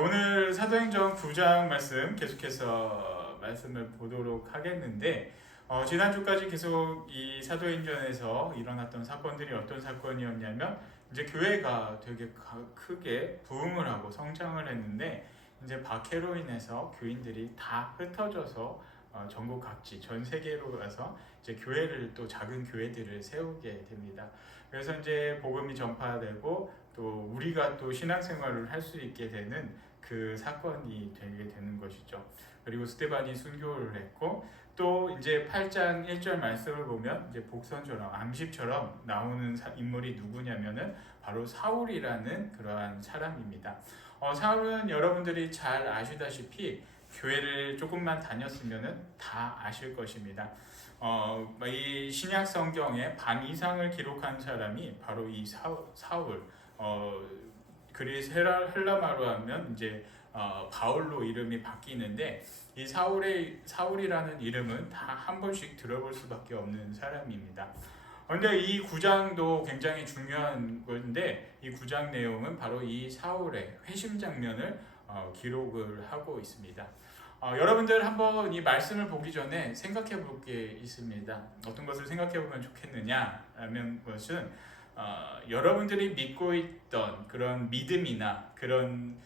오늘 사도행전 9장 말씀 계속해서 말씀을 보도록 하겠는데 지난주까지 계속 이 사도행전에서 일어났던 사건들이 어떤 사건이었냐면 이제 교회가 되게 크게 부흥을 하고 성장을 했는데 이제 박해로 인해서 교인들이 다 흩어져서 전국 각지 전 세계로 가서 이제 교회를 또 작은 교회들을 세우게 됩니다. 그래서 이제 복음이 전파되고 또 우리가 또 신앙생활을 할 수 있게 되는 그 사건이 되게 되는 것이죠. 그리고 스데반이 순교를 했고 또 이제 8장 1절 말씀을 보면 이제 복선처럼 암시처럼 나오는 인물이 누구냐면은 바로 사울이라는 그러한 사람입니다. 사울은 여러분들이 잘 아시다시피 교회를 조금만 다녔으면은 다 아실 것입니다. 이 신약 성경의 반 이상을 기록한 사람이 바로 이 사울. 그리스 헬라말로 하면 이제 바울로 이름이 바뀌는데 이 사울이라는 이름은 다 한 번씩 들어볼 수밖에 없는 사람입니다. 그런데 이 구장도 굉장히 중요한 건데 이 구장 내용은 바로 이 사울의 회심 장면을 기록을 하고 있습니다. 여러분들 한번 이 말씀을 보기 전에 생각해 볼 게 있습니다. 어떤 것을 생각해 보면 좋겠느냐라는 것은 여러분들이 믿고 있던 그런 믿음이나 그런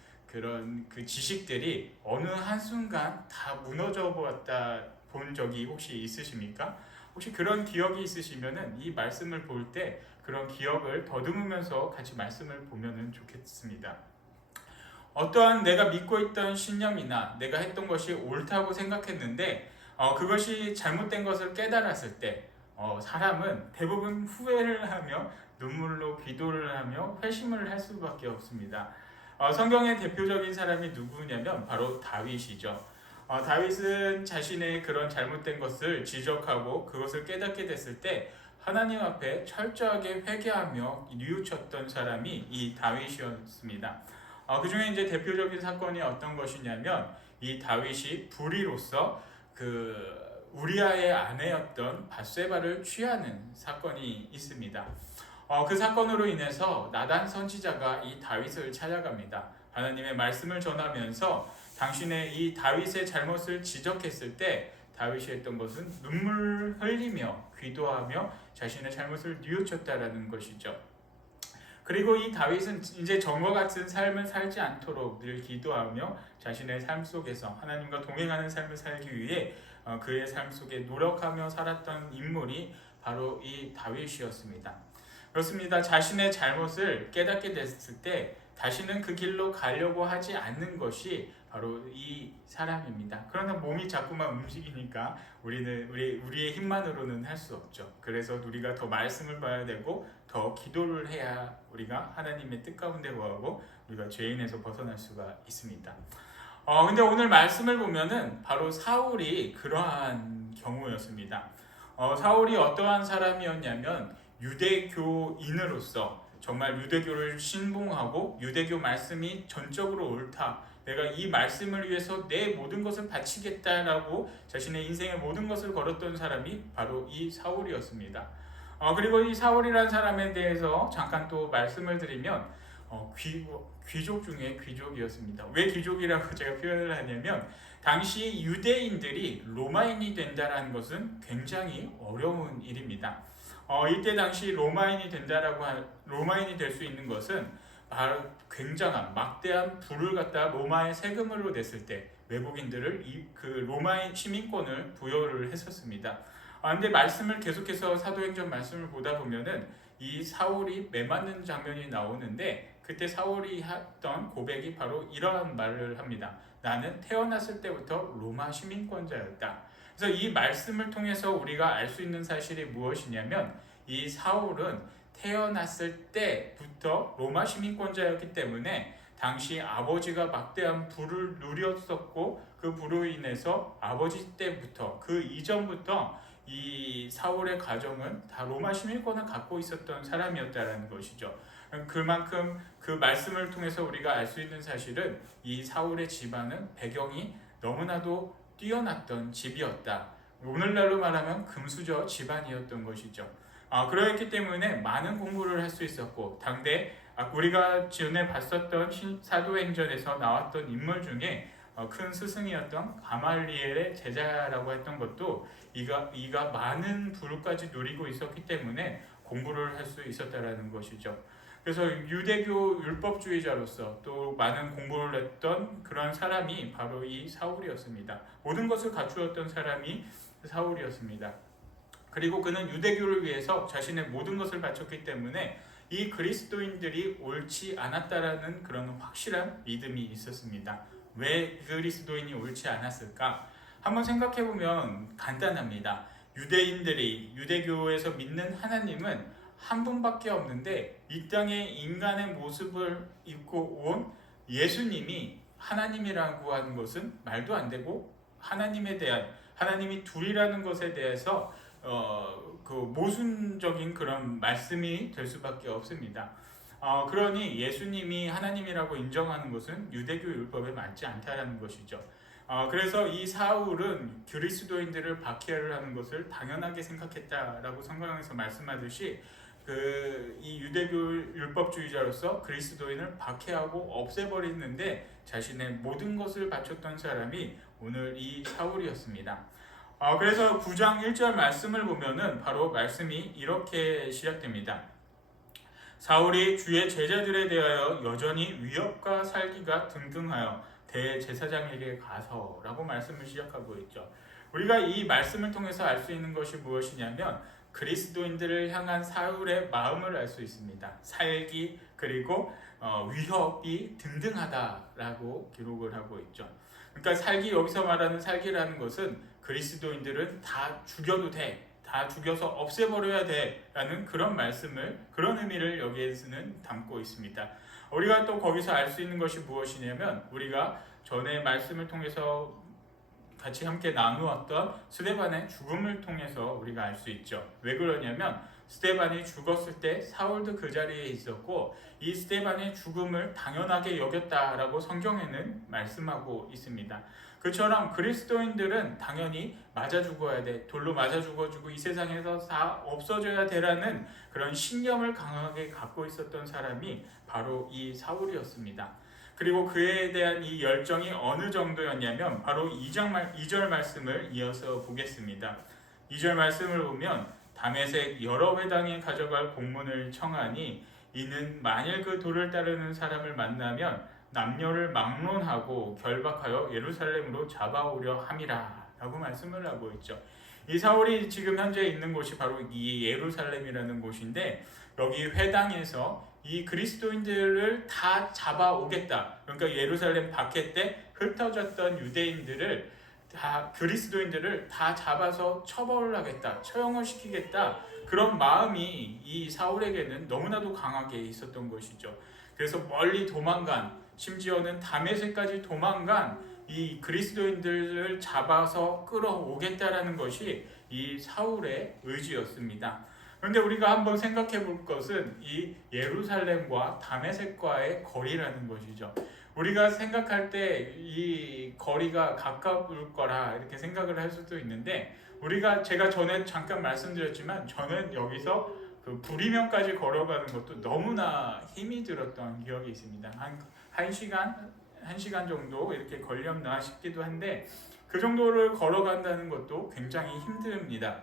그 지식들이 어느 한순간 다 무너져 보았다 본 적이 혹시 있으십니까? 혹시 그런 기억이 있으시면은 이 말씀을 볼 때 그런 기억을 더듬으면서 같이 말씀을 보면은 좋겠습니다. 어떠한 내가 믿고 있던 신념이나 내가 했던 것이 옳다고 생각했는데 그것이 잘못된 것을 깨달았을 때 사람은 대부분 후회를 하며 눈물로 기도를 하며 회심을 할 수밖에 없습니다. 성경의 대표적인 사람이 누구냐면 바로 다윗이죠. 다윗은 자신의 그런 잘못된 것을 지적하고 그것을 깨닫게 됐을 때 하나님 앞에 철저하게 회개하며 뉘우쳤던 사람이 이 다윗이었습니다. 그 중에 이제 대표적인 사건이 어떤 것이냐면 이 다윗이 불의로서 그 우리아의 아내였던 밧세바를 취하는 사건이 있습니다. 그 사건으로 인해서 나단 선지자가 이 다윗을 찾아갑니다. 하나님의 말씀을 전하면서 당신의 이 다윗의 잘못을 지적했을 때 다윗이 했던 것은 눈물 흘리며 기도하며 자신의 잘못을 뉘우쳤다라는 것이죠. 그리고 이 다윗은 이제 전과 같은 삶을 살지 않도록 늘 기도하며 자신의 삶 속에서 하나님과 동행하는 삶을 살기 위해 그의 삶 속에 노력하며 살았던 인물이 바로 이 다윗이었습니다. 그렇습니다. 자신의 잘못을 깨닫게 됐을 때 다시는 그 길로 가려고 하지 않는 것이 바로 이 사람입니다. 그러나 몸이 자꾸만 움직이니까 우리의 힘만으로는 할 수 없죠. 그래서 우리가 더 말씀을 봐야 되고 더 기도를 해야 우리가 하나님의 뜻 가운데 거하고 우리가 죄인에서 벗어날 수가 있습니다. 근데 오늘 말씀을 보면은 바로 사울이 그러한 경우였습니다. 사울이 어떠한 사람이었냐면 유대교인으로서 정말 유대교를 신봉하고 유대교 말씀이 전적으로 옳다. 내가 이 말씀을 위해서 내 모든 것을 바치겠다라고 자신의 인생의 모든 것을 걸었던 사람이 바로 이 사울이었습니다. 그리고 이 사울이라는 사람에 대해서 잠깐 또 말씀을 드리면 귀족 중에 귀족이었습니다. 왜 귀족이라고 제가 표현을 하냐면 당시 유대인들이 로마인이 된다는 것은 굉장히 어려운 일입니다. 이때 당시 로마인이 될 수 있는 것은 바로 굉장한 막대한 부를 갖다 로마의 세금으로 냈을 때 외국인들을 그 로마의 시민권을 부여를 했었습니다. 근데 말씀을 계속해서 사도행전 말씀을 보다 보면은 이 사울이 매맞는 장면이 나오는데 그때 사울이 했던 고백이 바로 이러한 말을 합니다. 나는 태어났을 때부터 로마 시민권자였다. 그래서 이 말씀을 통해서 우리가 알 수 있는 사실이 무엇이냐면 이 사울은 태어났을 때부터 로마 시민권자였기 때문에 당시 아버지가 막대한 부를 누렸었고 그 부로 인해서 아버지 때부터 그 이전부터 이 사울의 가정은 다 로마 시민권을 갖고 있었던 사람이었다는 것이죠. 그만큼 그 말씀을 통해서 우리가 알 수 있는 사실은 이 사울의 집안은 배경이 너무나도 뛰어났던 집이었다. 오늘날로 말하면 금수저 집안이었던 것이죠. 그렇기 때문에 많은 공부를 할 수 있었고 당대 우리가 전에 봤었던 사도행전에서 나왔던 인물 중에 큰 스승이었던 가말리엘의 제자라고 했던 것도 이가 많은 부를까지 누리고 있었기 때문에 공부를 할 수 있었다라는 것이죠. 그래서 유대교 율법주의자로서 또 많은 공부를 했던 그런 사람이 바로 이 사울이었습니다. 모든 것을 갖추었던 사람이 사울이었습니다. 그리고 그는 유대교를 위해서 자신의 모든 것을 바쳤기 때문에 이 그리스도인들이 옳지 않았다라는 그런 확실한 믿음이 있었습니다. 왜 그리스도인이 옳지 않았을까? 한번 생각해 보면 간단합니다. 유대인들이 유대교에서 믿는 하나님은 한 분밖에 없는데 이 땅에 인간의 모습을 입고 온 예수님이 하나님이라고 하는 것은 말도 안 되고 하나님이 둘이라는 것에 대해서 그 모순적인 그런 말씀이 될 수밖에 없습니다. 그러니 예수님이 하나님이라고 인정하는 것은 유대교 율법에 맞지 않다라는 것이죠. 그래서 이 사울은 그리스도인들을 박해를 하는 것을 당연하게 생각했다라고 성경에서 말씀하듯이 이 유대교 율법주의자로서 그리스도인을 박해하고 없애버리는데 자신의 모든 것을 바쳤던 사람이 오늘 이 사울이었습니다. 그래서 9장 1절 말씀을 보면은 바로 말씀이 이렇게 시작됩니다. 사울이 주의 제자들에 대하여 여전히 위협과 살기가 등등하여 대제사장에게 가서라고 말씀을 시작하고 있죠. 우리가 이 말씀을 통해서 알 수 있는 것이 무엇이냐면 그리스도인들을 향한 사울의 마음을 알 수 있습니다. 살기 그리고 위협이 등등하다라고 기록을 하고 있죠. 그러니까 여기서 말하는 살기라는 것은 그리스도인들은 다 죽여도 돼, 다 죽여서 없애버려야 돼라는 그런 의미를 여기에서는 담고 있습니다. 우리가 또 거기서 알 수 있는 것이 무엇이냐면 우리가 전에 말씀을 통해서 같이 함께 나누었던 스데반의 죽음을 통해서 우리가 알 수 있죠. 왜 그러냐면 스데반이 죽었을 때 사울도 그 자리에 있었고 이 스데반의 죽음을 당연하게 여겼다라고 성경에는 말씀하고 있습니다. 그처럼 그리스도인들은 당연히 맞아 죽어야 돼, 돌로 맞아 죽어주고 이 세상에서 다 없어져야 되라는 그런 신념을 강하게 갖고 있었던 사람이 바로 이 사울이었습니다. 그리고 그에 대한 이 열정이 어느 정도였냐면 바로 2절 말씀을 이어서 보겠습니다. 2절 말씀을 보면 다메섹 여러 회당에 가져갈 공문을 청하니 이는 만일 그 도를 따르는 사람을 만나면 남녀를 막론하고 결박하여 예루살렘으로 잡아오려 함이라 라고 말씀을 하고 있죠. 이 사울이 지금 현재 있는 곳이 바로 이 예루살렘이라는 곳인데 여기 회당에서 이 그리스도인들을 다 잡아오겠다. 그러니까 예루살렘 밖에 때 흩어졌던 그리스도인들을 다 잡아서 처벌을 하겠다. 처형을 시키겠다. 그런 마음이 이 사울에게는 너무나도 강하게 있었던 것이죠. 그래서 멀리 심지어는 다메섹까지 도망간 이 그리스도인들을 잡아서 끌어오겠다라는 것이 이 사울의 의지였습니다. 그런데 우리가 한번 생각해 볼 것은 이 예루살렘과 다메섹과의 거리라는 것이죠. 우리가 생각할 때 이 거리가 가까울 거라 이렇게 생각을 할 수도 있는데 제가 전에 잠깐 말씀드렸지만 저는 여기서 그 불이명까지 걸어가는 것도 너무나 힘이 들었던 기억이 있습니다. 한 시간 정도 이렇게 걸렸나 싶기도 한데 그 정도를 걸어간다는 것도 굉장히 힘듭니다.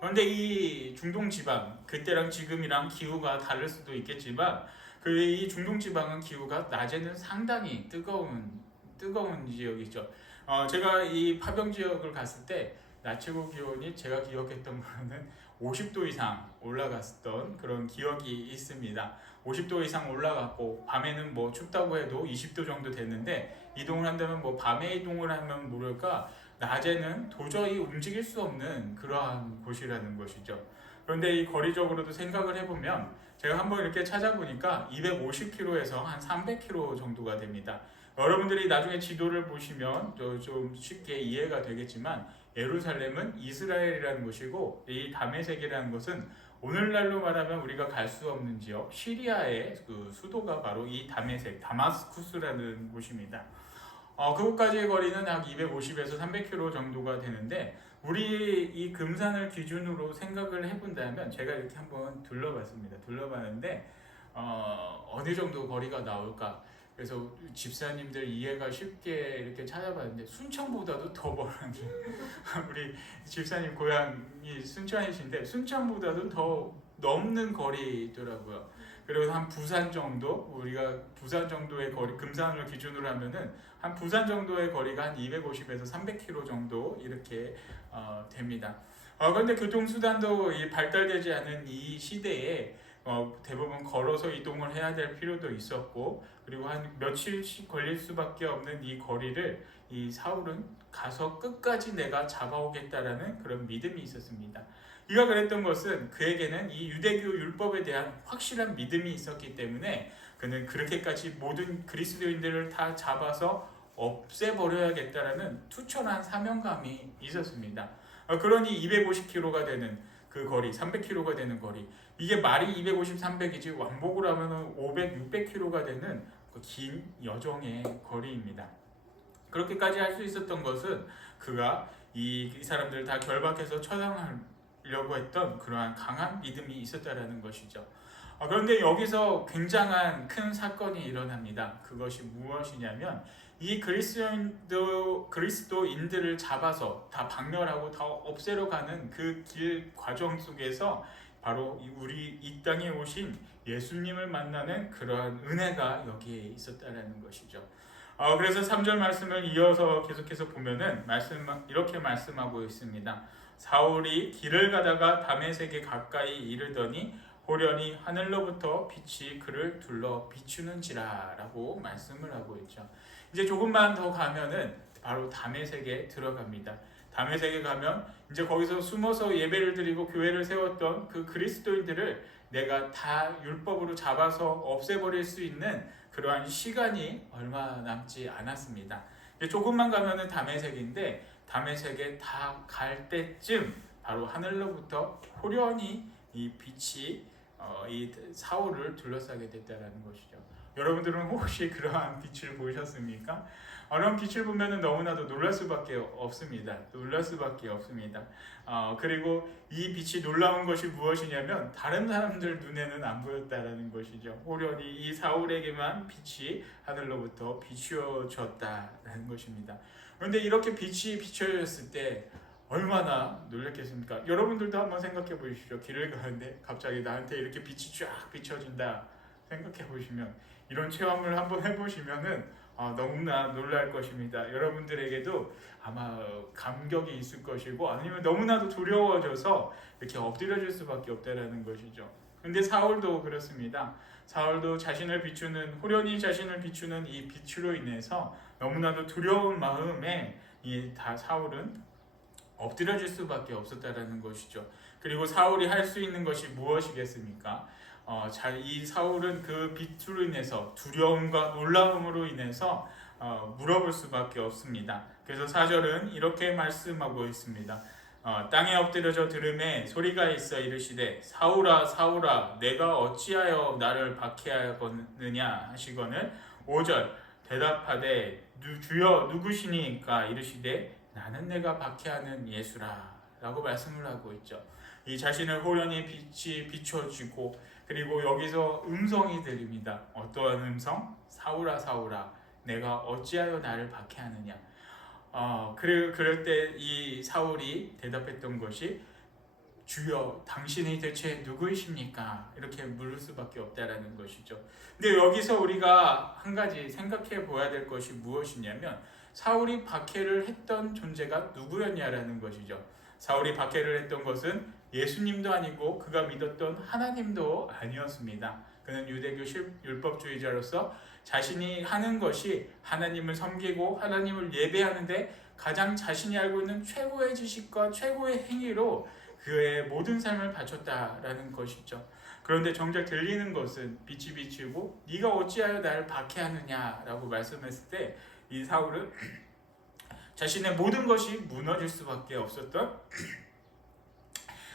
그런데 이 중동 지방, 그때랑 지금이랑 기후가 다를 수도 있겠지만 이 중동 지방은 기후가 낮에는 상당히 뜨거운 지역이죠. 제가 이 파병 지역을 갔을 때 낮 최고 기온이 제가 기억했던 거는 50도 이상 올라갔던 그런 기억이 있습니다. 50도 이상 올라갔고 밤에는 뭐 춥다고 해도 20도 정도 됐는데 이동을 한다면 밤에 이동을 하면 모를까 낮에는 도저히 움직일 수 없는 그러한 곳이라는 것이죠. 그런데 이 거리적으로도 생각을 해보면 제가 한번 이렇게 찾아보니까 250km에서 한 300km 정도가 됩니다. 여러분들이 나중에 지도를 보시면 좀 쉽게 이해가 되겠지만 예루살렘은 이스라엘이라는 곳이고 이 다메섹이라는 것은 오늘날로 말하면 우리가 갈 수 없는 지역 시리아의 그 수도가 바로 이 다마스쿠스라는 곳입니다. 그곳까지의 거리는 약 250에서 300km 정도가 되는데 우리 이 금산을 기준으로 생각을 해본다면 제가 이렇게 한번 둘러봤는데 어느 정도 거리가 나올까? 그래서 집사님들 이해가 쉽게 이렇게 찾아봤는데 순천보다도 더 멀은 우리 집사님 고향이 순천이신데 순천보다도 더 넘는 거리더라고요. 그리고 한 부산 정도, 우리가 부산 정도의 거리, 금산을 기준으로 하면은 한 부산 정도의 거리가 한 250에서 300km 정도 이렇게 됩니다. 그런데 교통수단도 발달되지 않은 이 시대에 대부분 걸어서 이동을 해야 될 필요도 있었고, 그리고 한 며칠씩 걸릴 수밖에 없는 이 거리를 이 사울은 가서 끝까지 내가 잡아오겠다라는 그런 믿음이 있었습니다. 이가 그랬던 것은 그에게는 이 유대교 율법에 대한 확실한 믿음이 있었기 때문에 그는 그렇게까지 모든 그리스도인들을 다 잡아서 없애버려야겠다라는 투철한 사명감이 있었습니다. 그러니 250km가 되는 그 거리, 300km가 되는 거리, 이게 말이 250, 300이지 왕복으로 하면 500, 600km가 되는 그 긴 여정의 거리입니다. 그렇게까지 할 수 있었던 것은 그가 이 사람들을 다 결박해서 처형하려고 했던 그러한 강한 믿음이 있었다라는 것이죠. 그런데 여기서 굉장한 큰 사건이 일어납니다. 그것이 무엇이냐면 이 그리스도인들을 잡아서 다 박멸하고 다 없애러 가는 그 길 과정 속에서 바로 우리 이 땅에 오신 예수님을 만나는 그러한 은혜가 여기에 있었다는 것이죠. 그래서 3절 말씀을 이어서 계속해서 보면은 이렇게 말씀하고 있습니다. 사울이 길을 가다가 다메섹에 가까이 이르더니 호련히 하늘로부터 빛이 그를 둘러 비추는지라 라고 말씀을 하고 있죠. 이제 조금만 더 가면은 바로 다메섹에 들어갑니다. 다메섹에 가면 이제 거기서 숨어서 예배를 드리고 교회를 세웠던 그 그리스도인들을 내가 다 율법으로 잡아서 없애버릴 수 있는 그러한 시간이 얼마 남지 않았습니다. 이제 조금만 가면은 다메섹인데 다메섹에 다 갈 때쯤 바로 하늘로부터 호련히 이 빛이 이 사울을 둘러싸게 됐다는 것이죠. 여러분들은 혹시 그러한 빛을 보셨습니까? 그런 빛을 보면 너무나도 놀랄 수밖에 없습니다. 그리고 이 빛이 놀라운 것이 무엇이냐면 다른 사람들 눈에는 안 보였다라는 것이죠. 호련히 이 사울에게만 빛이 하늘로부터 비추어졌다라는 것입니다. 그런데 이렇게 빛이 비춰졌을 때 얼마나 놀랐겠습니까? 여러분들도 한번 생각해 보십시오. 길을 가는데 갑자기 나한테 이렇게 빛이 쫙 비춰진다 생각해 보시면, 이런 체험을 한번 해보시면은 너무나 놀랄 것입니다. 여러분들에게도 아마 감격이 있을 것이고, 아니면 너무나도 두려워져서 이렇게 엎드려질 수밖에 없다라는 것이죠. 근데 사울도 그렇습니다. 사울도 호련히 자신을 비추는 이 빛으로 인해서 너무나도 두려운 마음에 사울은 엎드려질 수밖에 없었다라는 것이죠. 그리고 사울이 할 수 있는 것이 무엇이겠습니까? 이 사울은 그 빛으로 인해서 두려움과 놀라움으로 인해서 물어볼 수밖에 없습니다. 그래서 4절은 이렇게 말씀하고 있습니다. 땅에 엎드려져 들음에 소리가 있어 이르시되 사울아 사울아 내가 어찌하여 나를 박해하였느냐 하시거늘 5절 대답하되 주여 누구시니까 이르시되 나는 내가 박해하는 예수라 라고 말씀을 하고 있죠. 이 자신을 호련히 빛이 비춰지고, 그리고 여기서 음성이 들립니다. 어떠한 음성? 사울아 사울아 내가 어찌하여 나를 박해하느냐. 그럴 때 이 사울이 대답했던 것이 주여 당신이 대체 누구이십니까? 이렇게 물을 수밖에 없다라는 것이죠. 근데 여기서 우리가 한 가지 생각해 보아야 될 것이 무엇이냐면 사울이 박해를 했던 존재가 누구였냐라는 것이죠. 사울이 박해를 했던 것은 예수님도 아니고 그가 믿었던 하나님도 아니었습니다. 그는 유대교 율법주의자로서 자신이 하는 것이 하나님을 섬기고 하나님을 예배하는데 가장 자신이 알고 있는 최고의 지식과 최고의 행위로 그의 모든 삶을 바쳤다라는 것이죠. 그런데 정작 들리는 것은 빛이 비치고 네가 어찌하여 나를 박해하느냐라고 말씀했을 때 이 사울은 자신의 모든 것이 무너질 수밖에 없었던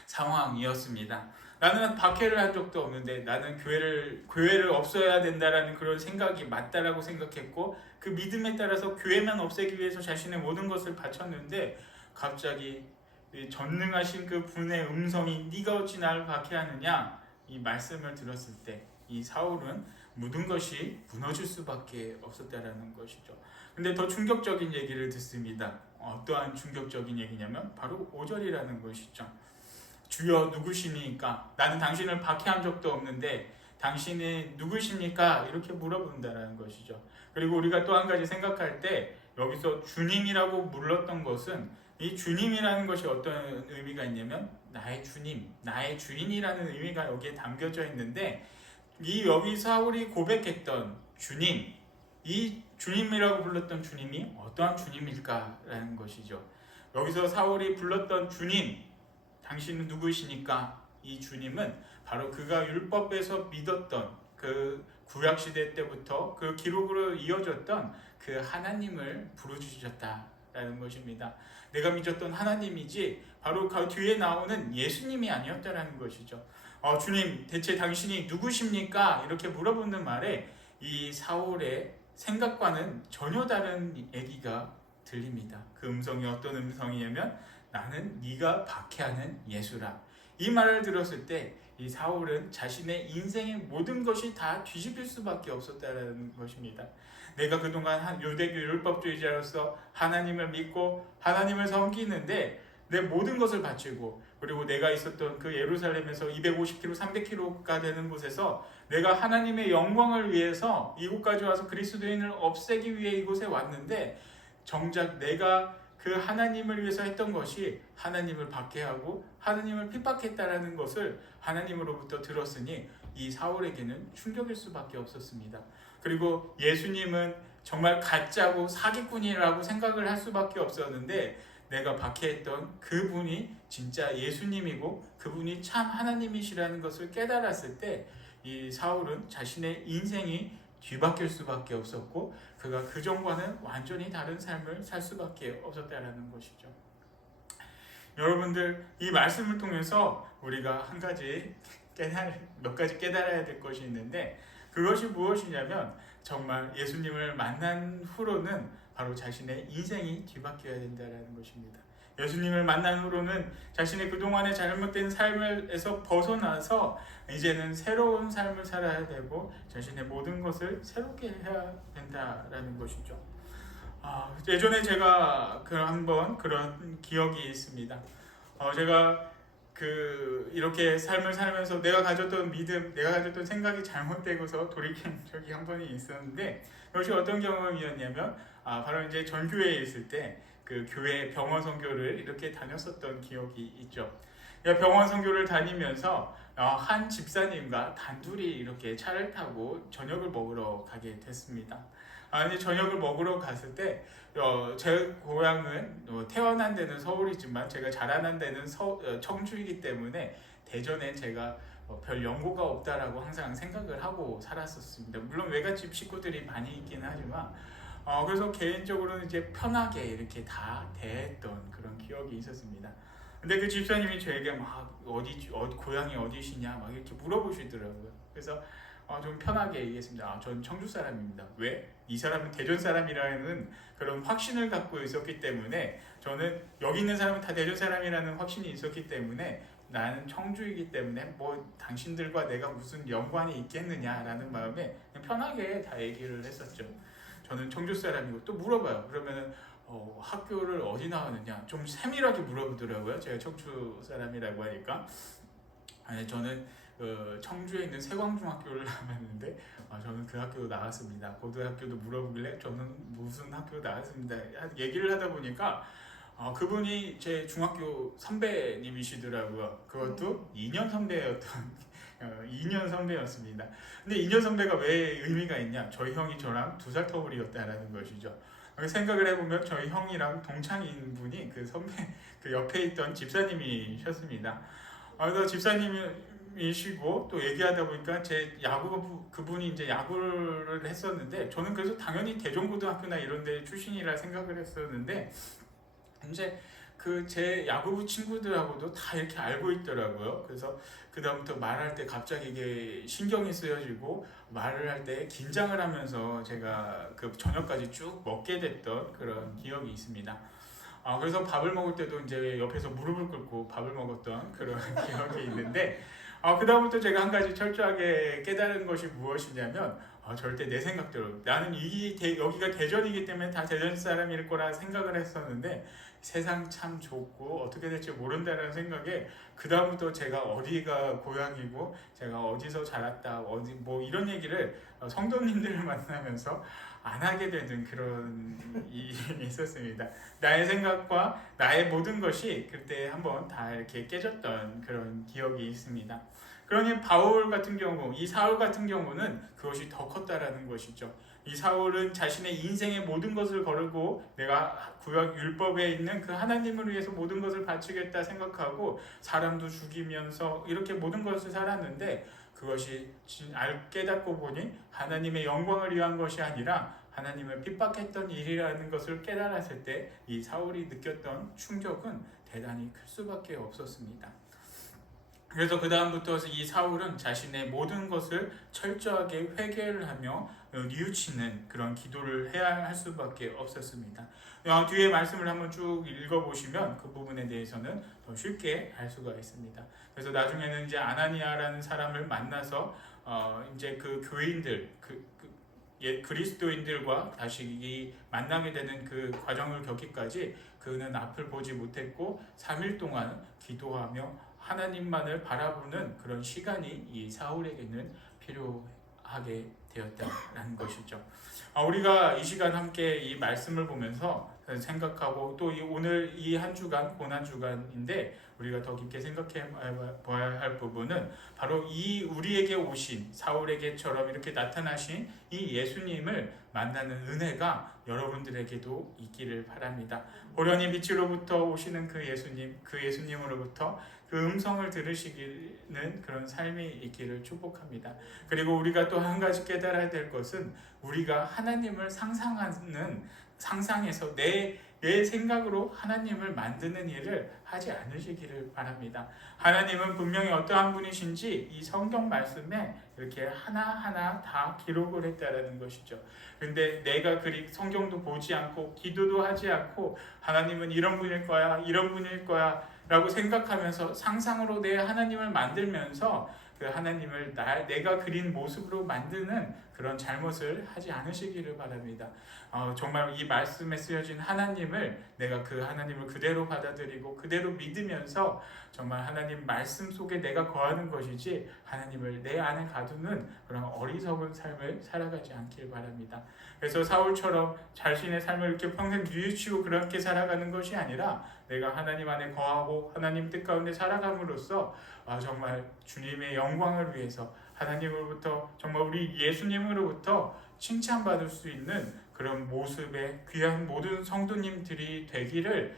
상황이었습니다. 나는 박해를 한 적도 없는데 나는 교회를 없애야 된다라는 그런 생각이 맞다라고 생각했고, 그 믿음에 따라서 교회만 없애기 위해서 자신의 모든 것을 바쳤는데 갑자기 전능하신 그 분의 음성이 네가 어찌 나를 박해하느냐 이 말씀을 들었을 때 이 사울은 모든 것이 무너질 수밖에 없었다라는 것이죠. 근데 더 충격적인 얘기를 듣습니다. 어떠한 충격적인 얘기냐면 바로 5절이라는 것이죠. 주여 누구시니까? 나는 당신을 박해한 적도 없는데 당신이 누구십니까? 이렇게 물어본다는 것이죠. 그리고 우리가 또 한 가지 생각할 때 여기서 주님이라고 불렀던 것은 이 주님이라는 것이 어떤 의미가 있냐면 나의 주님, 나의 주인이라는 의미가 여기에 담겨져 있는데 이 여기 사울이 고백했던 주님, 이 주님이라고 불렀던 주님이 어떠한 주님일까라는 것이죠. 여기서 사울이 불렀던 주님, 당신은 누구시니까? 이 주님은 바로 그가 율법에서 믿었던 그 구약시대 때부터 그 기록으로 이어졌던 그 하나님을 부르짖으셨다라는 것입니다. 내가 믿었던 하나님이지 바로 그 뒤에 나오는 예수님이 아니었다라는 것이죠. 주님 대체 당신이 누구십니까? 이렇게 물어보는 말에 이 사울의 생각과는 전혀 다른 얘기가 들립니다. 그 음성이 어떤 음성이냐면 나는 네가 박해하는 예수라. 이 말을 들었을 때 이 사울은 자신의 인생의 모든 것이 다 뒤집힐 수밖에 없었다는 것입니다. 내가 그동안 유대교 율법주의자로서 하나님을 믿고 하나님을 섬기는데 내 모든 것을 바치고 그리고 내가 있었던 그 예루살렘에서 250km, 300km가 되는 곳에서 내가 하나님의 영광을 위해서 이곳까지 와서 그리스도인을 없애기 위해 이곳에 왔는데 정작 내가 그 하나님을 위해서 했던 것이 하나님을 박해하고 하나님을 핍박했다라는 것을 하나님으로부터 들었으니 이 사울에게는 충격일 수밖에 없었습니다. 그리고 예수님은 정말 가짜고 사기꾼이라고 생각을 할 수밖에 없었는데 내가 박해했던 그분이 진짜 예수님이고 그분이 참 하나님이시라는 것을 깨달았을 때 이 사울은 자신의 인생이 뒤바뀔 수밖에 없었고 그가 그전과는 완전히 다른 삶을 살 수밖에 없었다라는 것이죠. 여러분들 이 말씀을 통해서 우리가 몇 가지 깨달아야 될 것이 있는데 그것이 무엇이냐면 정말 예수님을 만난 후로는 바로 자신의 인생이 뒤바뀌어야 된다는 것입니다. 예수님을 만난 후로는 자신의 그동안의 잘못된 삶에서 벗어나서 이제는 새로운 삶을 살아야 되고 자신의 모든 것을 새롭게 해야 된다라는 것이죠. 예전에 제가 한번 그런 기억이 있습니다. 제가 이렇게 삶을 살면서 내가 가졌던 믿음, 내가 가졌던 생각이 잘못되고서 돌이킨 적이 한 번이 있었는데 그것이 어떤 경험이었냐면 바로 이제 전교회에 있을 때 그 교회 병원 선교를 이렇게 다녔었던 기억이 있죠. 병원 선교를 다니면서 한 집사님과 단둘이 이렇게 차를 타고 저녁을 먹으러 가게 됐습니다. 이제 저녁을 먹으러 갔을 때 제 고향은 태어난 데는 서울이지만 제가 자라난 데는 청주이기 때문에 대전에 제가 별 연고가 없다라고 항상 생각을 하고 살았었습니다. 물론 외갓집 식구들이 많이 있긴 하지만 그래서 개인적으로는 이제 편하게 이렇게 다 대했던 그런 기억이 있었습니다. 근데 그 집사님이 저에게 막 고향이 어디시냐 막 이렇게 물어보시더라고요. 그래서 좀 편하게 얘기했습니다. 전 청주 사람입니다. 왜? 이 사람은 대전 사람이라는 그런 확신을 갖고 있었기 때문에 저는 여기 있는 사람은 다 대전 사람이라는 확신이 있었기 때문에 나는 청주이기 때문에 뭐 당신들과 내가 무슨 연관이 있겠느냐라는 마음에 편하게 다 얘기를 했었죠. 저는 청주 사람이고 또 물어봐요. 그러면은 학교를 어디 나왔느냐 좀 세밀하게 물어보더라고요. 제가 청주 사람이라고 하니까 저는 청주에 있는 세광중학교를 나왔는데 저는 그 학교 나왔습니다. 고등학교도 물어보길래 저는 무슨 학교 나왔습니다. 얘기를 하다 보니까 그분이 제 중학교 선배님이시더라고요. 그것도 2년 선배였던 2년 선배였습니다. 근데 2년 선배가 왜 의미가 있냐? 저희 형이 저랑 2살 터울이었다라는 것이죠. 생각을 해보면 저희 형이랑 동창인 분이 그 선배 그 옆에 있던 집사님이셨습니다. 그래서 집사님이시고 또 얘기하다 보니까 제 그분이 이제 야구를 했었는데 저는 그래서 당연히 대전고등학교나 이런 데 출신이라 생각을 했었는데 이제 제 야구부 친구들하고도 다 이렇게 알고 있더라고요. 그래서 그다음부터 말할 때 갑자기 이게 신경이 쓰여지고 말을 할 때 긴장을 하면서 제가 그 저녁까지 쭉 먹게 됐던 그런 기억이 있습니다. 그래서 밥을 먹을 때도 이제 옆에서 무릎을 꿇고 밥을 먹었던 그런 기억이 있는데 그다음부터 제가 한 가지 철저하게 깨달은 것이 무엇이냐면 절대 내 생각대로 나는 여기가 대전이기 때문에 다 대전 사람일 거라 생각을 했었는데 세상 참 좁고 어떻게 될지 모른다는 생각에 그다음부터 제가 어디가 고향이고 제가 어디서 자랐다 어디 뭐 이런 얘기를 성도님들을 만나면서 안 하게 되는 그런 일이 있었습니다. 나의 생각과 나의 모든 것이 그때 한번 다 이렇게 깨졌던 그런 기억이 있습니다. 그러니 바울 같은 경우, 이 사울 같은 경우는 그것이 더 컸다라는 것이죠. 이 사울은 자신의 인생의 모든 것을 거르고 내가 구약 율법에 있는 그 하나님을 위해서 모든 것을 바치겠다 생각하고 사람도 죽이면서 이렇게 모든 것을 살았는데 그것이 깨닫고 보니 하나님의 영광을 위한 것이 아니라 하나님을 핍박했던 일이라는 것을 깨달았을 때 이 사울이 느꼈던 충격은 대단히 클 수밖에 없었습니다. 그래서 그 다음부터 이 사울은 자신의 모든 것을 철저하게 회개를 하며 뉘우치는 그런 기도를 해야 할 수밖에 없었습니다. 뒤에 말씀을 한번 쭉 읽어보시면 그 부분에 대해서는 더 쉽게 알 수가 있습니다. 그래서 나중에는 이제 아나니아라는 사람을 만나서 이제 그 교인들 그리스도인들과 다시 만나게 되는 그 과정을 겪기까지 그는 앞을 보지 못했고 3일 동안 기도하며 하나님만을 바라보는 그런 시간이 이 사울에게는 필요하게 되었다는 것이죠. 우리가 이 시간 함께 이 말씀을 보면서 생각하고 또 오늘 이 한 주간 고난 주간인데 우리가 더 깊게 생각해 봐야 할 부분은 바로 이 우리에게 오신 사울에게처럼 이렇게 나타나신 이 예수님을 만나는 은혜가 여러분들에게도 있기를 바랍니다. 호련히 빛으로부터 오시는 그 예수님으로부터 그 음성을 들으시기는 그런 삶이 있기를 축복합니다. 그리고 우리가 또 한 가지 깨달아야 될 것은 우리가 하나님을 상상해서 내 생각으로 하나님을 만드는 일을 하지 않으시기를 바랍니다. 하나님은 분명히 어떠한 분이신지 이 성경 말씀에 이렇게 하나하나 다 기록을 했다라는 것이죠. 근데 내가 성경도 보지 않고 기도도 하지 않고 하나님은 이런 분일 거야 라고 생각하면서 상상으로 내 하나님을 만들면서 그 하나님을 내가 그린 모습으로 만드는 그런 잘못을 하지 않으시기를 바랍니다. 정말 이 말씀에 쓰여진 하나님을 내가 그 하나님을 그대로 받아들이고 그대로 믿으면서 정말 하나님 말씀 속에 내가 거하는 것이지 하나님을 내 안에 가두는 그런 어리석은 삶을 살아가지 않길 바랍니다. 그래서 사울처럼 자신의 삶을 이렇게 평생 뉘우치고 그렇게 살아가는 것이 아니라 내가 하나님 안에 거하고 하나님 뜻 가운데 살아감으로써 정말 주님의 영광을 위해서 하나님으로부터 정말 우리 예수님으로부터 칭찬받을 수 있는 그런 모습의 귀한 모든 성도님들이 되기를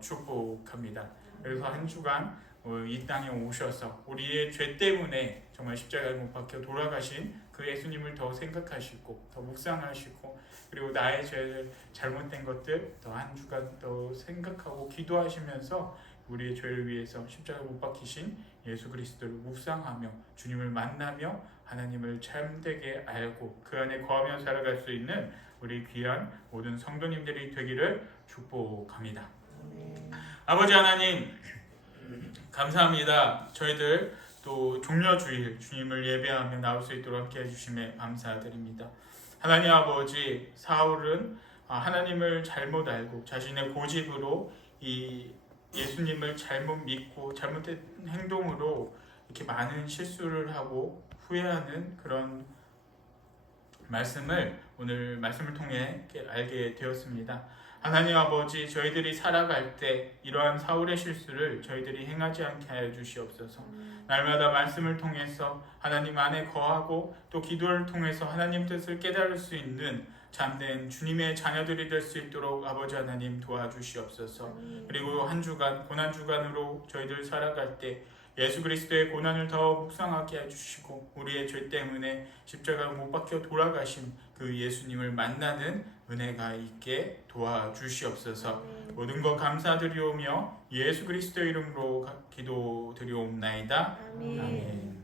축복합니다. 그래서 한 주간 이 땅에 오셔서 우리의 죄 때문에 정말 십자가에 못 박혀 돌아가신 그 예수님을 더 생각하시고 더 묵상하시고 그리고 나의 죄를 잘못된 것들 더 한 주간 더 생각하고 기도하시면서 우리의 죄를 위해서 십자가에 못 박히신 예수 그리스도를 묵상하며 주님을 만나며 하나님을 참되게 알고 그 안에 거하며 살아갈 수 있는 우리 귀한 모든 성도님들이 되기를 축복합니다. 아버지 하나님 감사합니다. 저희들 또 종려주일 주님을 예배하며 나올 수 있도록 함께 해주심에 감사드립니다. 하나님 아버지 사울은 하나님을 잘못 알고 자신의 고집으로 이 예수님을 잘못 믿고 잘못된 행동으로 이렇게 많은 실수를 하고 후회하는 그런 말씀을 오늘 말씀을 통해 알게 되었습니다. 하나님 아버지 저희들이 살아갈 때 이러한 사울의 실수를 저희들이 행하지 않게 하여 주시옵소서. 날마다 말씀을 통해서 하나님 안에 거하고 또 기도를 통해서 하나님 뜻을 깨달을 수 있는 참된 주님의 자녀들이 될 수 있도록 아버지 하나님 도와주시옵소서. 그리고 한 주간 고난 주간으로 저희들 살아갈 때 예수 그리스도의 고난을 더 묵상하게 해주시고 우리의 죄 때문에 십자가에 못 박혀 돌아가신 그 예수님을 만나는 은혜가 있게 도와주시옵소서. 모든 것 감사드리오며 예수 그리스도의 이름으로 기도드리옵나이다. 아멘.